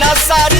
Buenos Aires.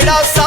esperanza.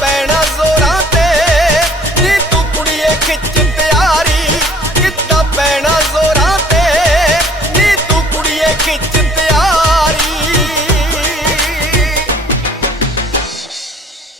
ਪੈਣਾ